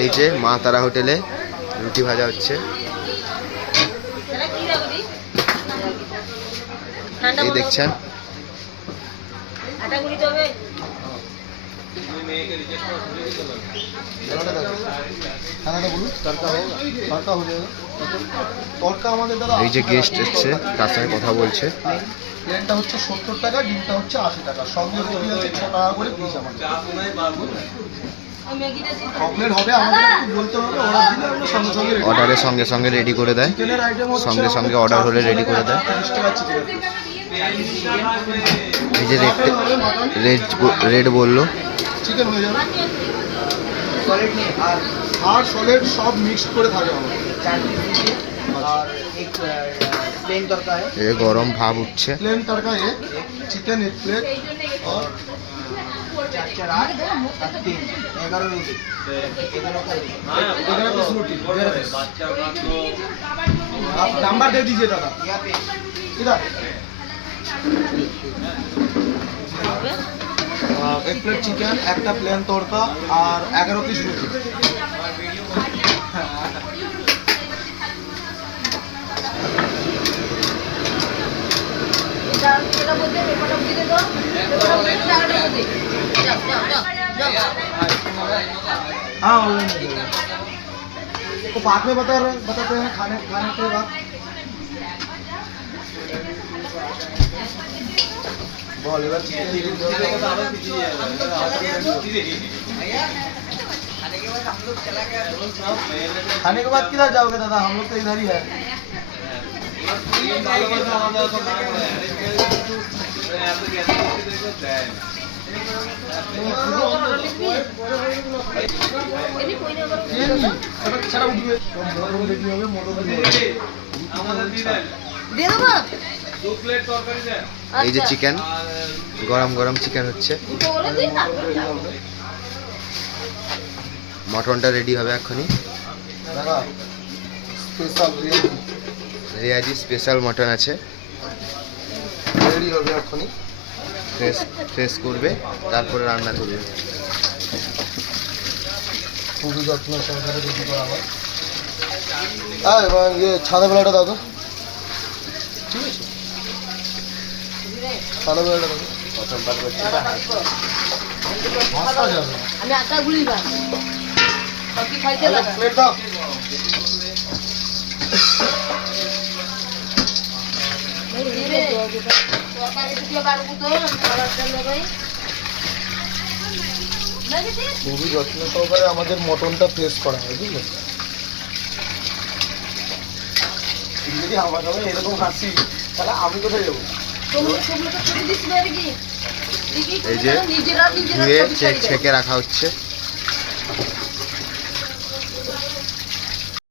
এই যে মা তারা হোটেলে রুটি ভাজা হচ্ছে। এই দেখছেন এই যে গেস্ট এসছে তার সঙ্গে কথা বলছে। প্লেনটা হচ্ছে 70 টাকা, ডিমটা হচ্ছে 80 টাকা, সঙ্গে রুটি আছে 6 টাকা করে পিস। আমাদের কমপ্লিট হবে, আমাদের একটু বলতে হবে, অর্ডার দিলে আমরা সঙ্গে সঙ্গে অর্ডারের সঙ্গে সঙ্গে রেডি করে দেয়। চিকেনের আইটেম হচ্ছে সঙ্গে সঙ্গে অর্ডার হলে রেডি করে দেয়। 30 টাকা চিকেন। এই যে রেড বললো চিকেন হয়ে যাবে আর সলিড সব মিক্সড করে থাকে আমাদের। और एक प्लेन तड़का है, এই গরম ভাব উঠছে। प्लेन तड़का है, चिकन एक प्लेट और 4 8 3 11 रोटी, 11 पीस रोटी। आप नंबर दे दीजिए दादा। यहाँ पे इधर एक प्लेट चिकन, एक प्लेन तड़का और 11 पीस रोटी। हाँ तो बाद में बताते हैं खाने के बाद। बोल एबार खाने के बाद किधर जाओगे दादा? हम लोग तो इधर ही है। এই যে চিকেন, গরম গরম চিকেন হচ্ছে। মটনটা রেডি হবে এক্ষুনি। রিয়াজি স্পেশাল মটন আছে, রেডি হবে এক্ষুনি। ফ্রেশ করবে, তারপরে রান্না করবে। খুবই যত্ন সহকারে রেডি করা হয়। এবার ইয়ে ছাদা বেলাটা দাও তো। ঠিক আছে, ছাদা বেলাটা দাও। প্রথমবার করছে ভাষা যাবে না। আমি আটা গুলি বা বাকি খাইতে লাগা প্লেট দাও। ধীরে তরকারি দিলে বাড়বো তো খাবার জন্য ভাই লাগেছে। খুবই যত্ন সহকারে আমাদের মটনটা ফ্রেশ করা হয়, বুঝলে? যদি আমার সবাই এরকম হাসি, তাহলে আমি কোথায় যাবো? তোমরা তো ছবি দিছিল আর কি এই যে ধুয়ে ছেঁকে রাখা হচ্ছে।